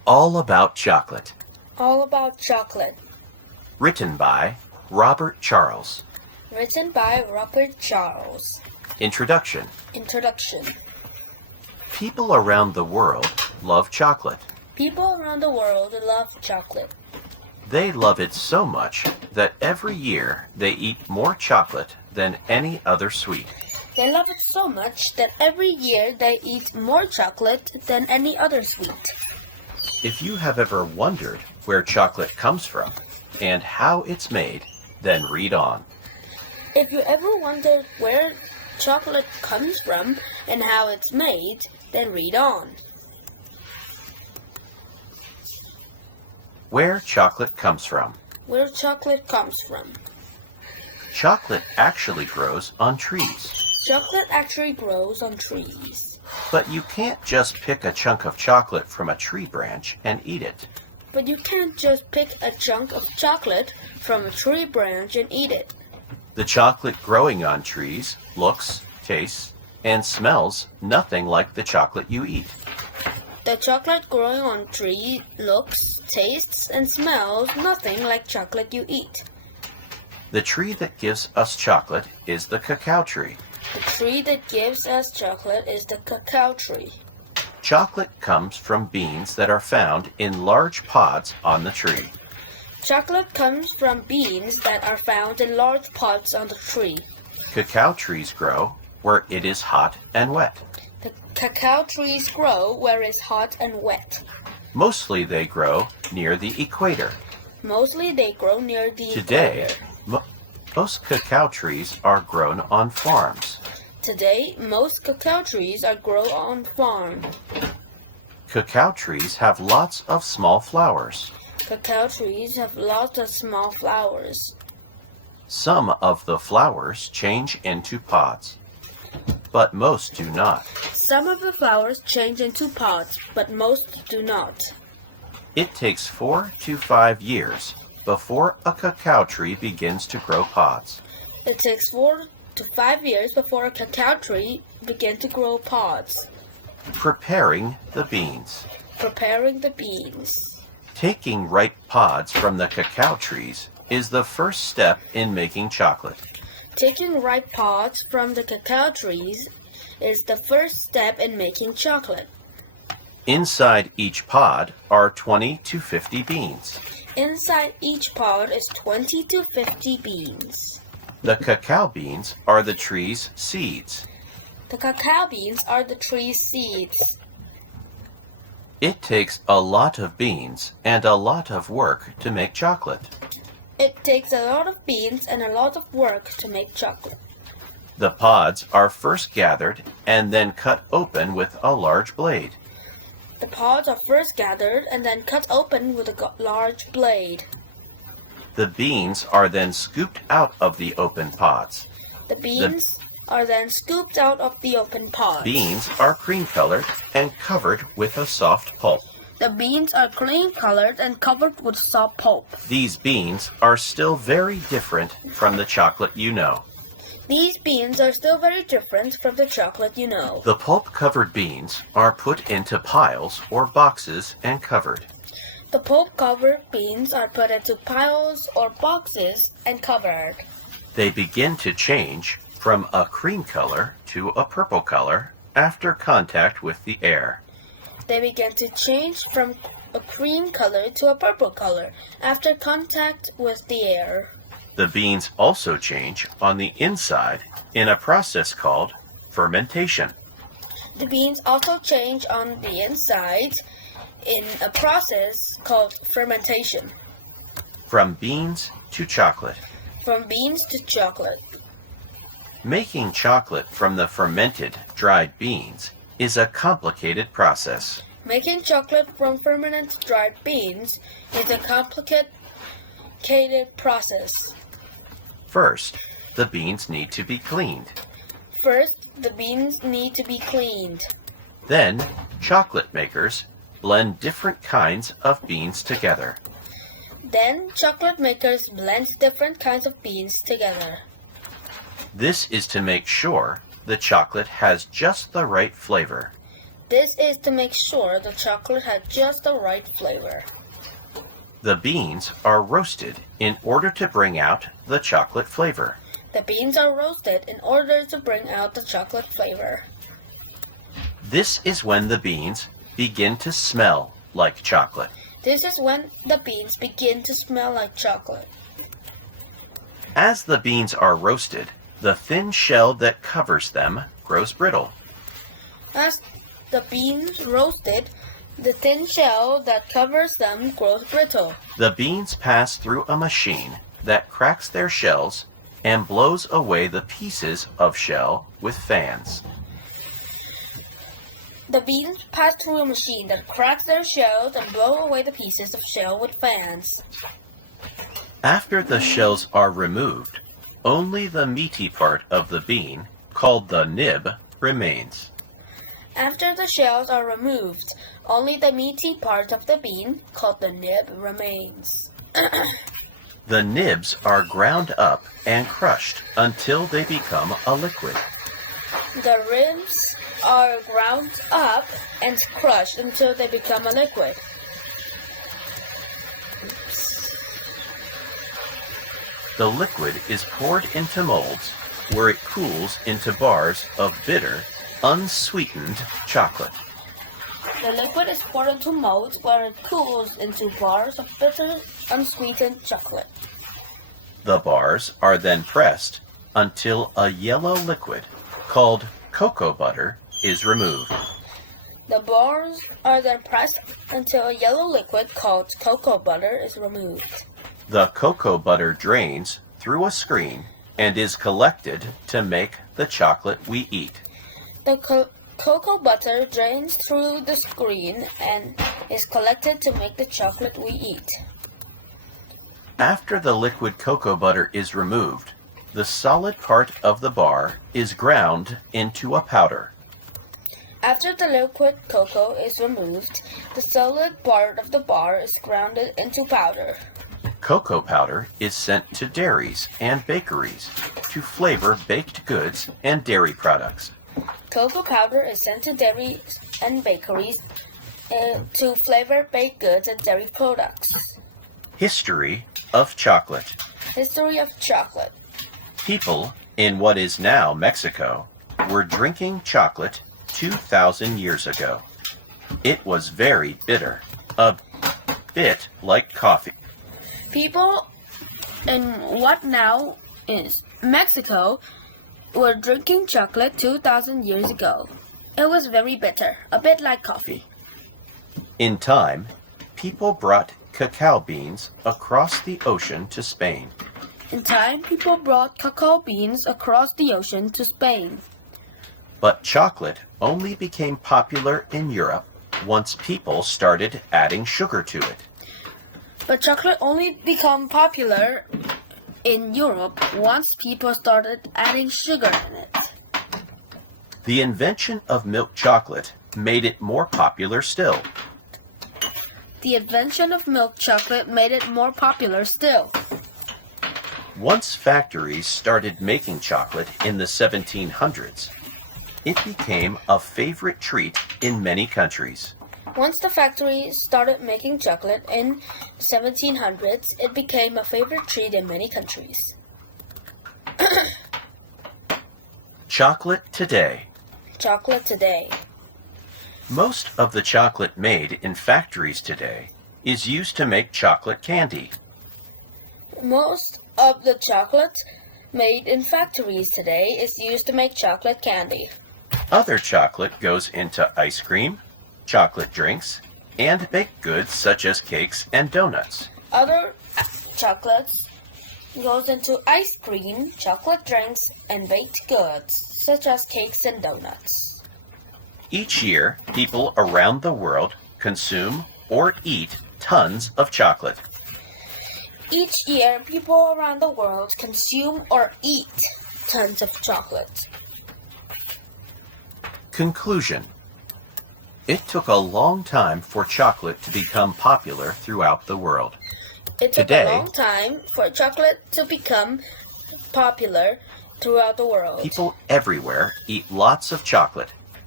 All About Chocolate. All About Chocolate. Written by Robert Charles. Written by Robert Charles. Introduction. Introduction. People around the world love chocolate. People around the world love chocolate. They love it so much that every year they eat more chocolate than any other sweet. They love it so much that every year they eat more chocolate than any other sweet. If you have ever wondered where chocolate comes from and how it's made, then read on. If you ever wondered where chocolate comes from and how it's made, then read on. Where chocolate comes from. Where chocolate comes from. Chocolate actually grows on trees. Chocolate actually grows on trees. But you can't just pick a chunk of chocolate from a tree branch and eat it. But you can't just pick a chunk of chocolate from a tree branch and eat it. The chocolate growing on trees looks, tastes, and smells nothing like the chocolate you eat. The chocolate growing on tree looks, tastes, and smells nothing like chocolate you eat. The tree that gives us chocolate is the cacao tree. The tree that gives us chocolate is the cacao tree. Chocolate comes from beans that are found in large pods on the tree. Chocolate comes from beans that are found in large pods on the tree. Cacao trees grow where it is hot and wet. The cacao trees grow where it's hot and wet. Mostly they grow near the equator. Mostly they grow near the Today, equator. most cacao trees are grown on farms. Today, most cacao trees are grown on farms. Cacao trees have lots of small flowers. Cacao trees have lots of small flowers. Some of the flowers change into pods, but most do not. Some of the flowers change into pods, but most do not. It takes 4 to 5 years before a cacao tree begins to grow pods. It takes 4 to 5 years before a cacao tree begins to grow pods. Preparing the beans. Preparing the beans. Taking ripe pods from the cacao trees is the first step in making chocolate. Taking ripe pods from the cacao trees is the first step in making chocolate. Inside each pod are 20 to 50 beans. Inside each pod is 20 to 50 beans. The cacao beans are the tree's seeds. The cacao beans are the tree's seeds. It takes a lot of beans and a lot of work to make chocolate. It takes a lot of beans and a lot of work to make chocolate. The pods are first gathered and then cut open with a large blade. The pods are first gathered and then cut open with a large blade. The beans are then scooped out of the open pods. The beans are then scooped out of the open pods. Beans are cream-colored and covered with a soft pulp. The beans are cream-colored and covered with soft pulp. These beans are still very different from the chocolate you know. These beans are still very different from the chocolate you know. The pulp-covered beans are put into piles or boxes and covered. The pulp-covered beans are put into piles or boxes and covered. They begin to change from a cream color to a purple color after contact with the air. They begin to change from a cream color to a purple color after contact with the air. The beans also change on the inside in a process called fermentation. The beans also change on the inside in a process called fermentation. From beans to chocolate. From beans to chocolate. Making chocolate from the fermented dried beans is a complicated process. Making chocolate from fermented dried beans is a complicated process. First, the beans need to be cleaned. First, the beans need to be cleaned. Then, chocolate makers blend different kinds of beans together. Then, chocolate makers blend different kinds of beans together. This is to make sure the chocolate has just the right flavor. This is to make sure the chocolate had just the right flavor. The beans are roasted in order to bring out the chocolate flavor. The beans are roasted in order to bring out the chocolate flavor. This is when the beans begin to smell like chocolate. This is when the beans begin to smell like chocolate. As the beans are roasted, the thin shell that covers them grows brittle. As the beans roasted, the thin shell that covers them grows brittle. The beans pass through a machine that cracks their shells and blows away the pieces of shell with fans. The beans pass through a machine that cracks their shells and blow away the pieces of shell with fans. After the shells are removed, only the meaty part of the bean, called the nib, remains. After the shells are removed, only the meaty part of the bean, called the nib, remains. The nibs are ground up and crushed until they become a liquid. The ribs are ground up and crushed until they become a liquid. The liquid is poured into molds where it cools into bars of bitter, unsweetened chocolate. The liquid is poured into molds where it cools into bars of bitter, unsweetened chocolate. The bars are then pressed until a yellow liquid, called cocoa butter, is removed. The bars are then pressed until a yellow liquid called cocoa butter is removed. The cocoa butter drains through a screen and is collected to make the chocolate we eat. The cocoa butter drains through the screen and is collected to make the chocolate we eat. After the liquid cocoa butter is removed, the solid part of the bar is ground into a powder. After the liquid cocoa is removed, the solid part of the bar is grounded into powder. Cocoa powder is sent to dairies and bakeries to flavor baked goods and dairy products. Cocoa powder is sent to dairies and bakeries to flavor baked goods and dairy products. History of chocolate. History of chocolate. People in what is now Mexico were drinking chocolate 2,000 years ago. It was very bitter, a bit like coffee. People in what now is Mexico were drinking chocolate 2,000 years ago. It was very bitter, a bit like coffee. In time, people brought cacao beans across the ocean to Spain. In time, people brought cacao beans across the ocean to Spain. But chocolate only became popular in Europe once people started adding sugar to it. But chocolate only became popular in Europe once people started adding sugar in it. The invention of milk chocolate made it more popular still. The invention of milk chocolate made it more popular still. Once factories started making chocolate in the 1700s, it became a favorite treat in many countries. Once the factories started making chocolate in the 1700s, it became a favorite treat in many countries. Chocolate today. Chocolate today. Most of the chocolate made in factories today is used to make chocolate candy. Most of the chocolate made in factories today is used to make chocolate candy. Other chocolate goes into ice cream, chocolate drinks, and baked goods such as cakes and donuts. Other chocolates goes into ice cream, chocolate drinks, and baked goods such as cakes and donuts. Each year, people around the world consume or eat tons of chocolate. Each year, people around the world consume or eat tons of chocolate. Conclusion. It took a long time for chocolate to become popular throughout the world. It took Today, a long time for chocolate to become popular throughout the world. People everywhere eat lots of chocolate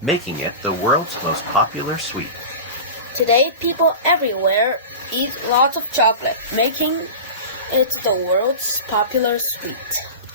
making it the world's most popular sweet. Today, people everywhere eat lots of chocolate, making it the world's popular sweet.